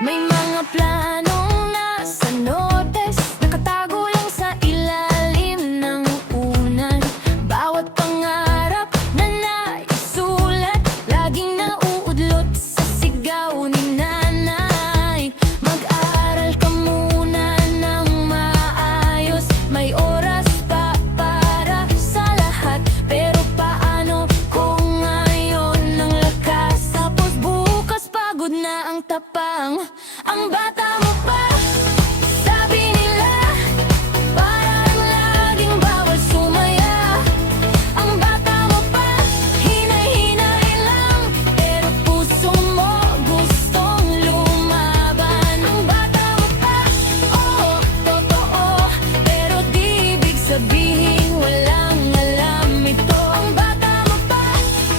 May mga planong nasa notes, nakatago lang sa ilalim ng unan. Bawat pangarap na naisulat, laging nauudlot sa sigaw ni nanay. Mag-aaral ka muna ng maayos, may oras pa para sa lahat. Pero paano kung ngayon ang lakas, tapos bukas pagod na ang tapang? Ang bata mo pa, sabi nila, parang laging bawal sumaya. Ang bata mo pa, hinay-hinay lang, pero puso mo gustong lumaban. Ang bata mo pa, oo, totoo, pero di ibig sabihin walang alam ito. Ang bata mo pa,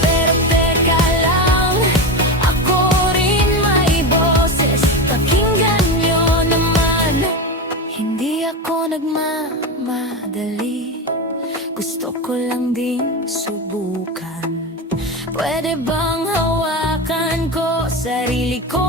pero teka lang, ako rin may boses, pakinggan nyo naman. Hindi ako nagmamadali, gusto ko lang ding subukan. Pwede bang hawakan ko sarili ko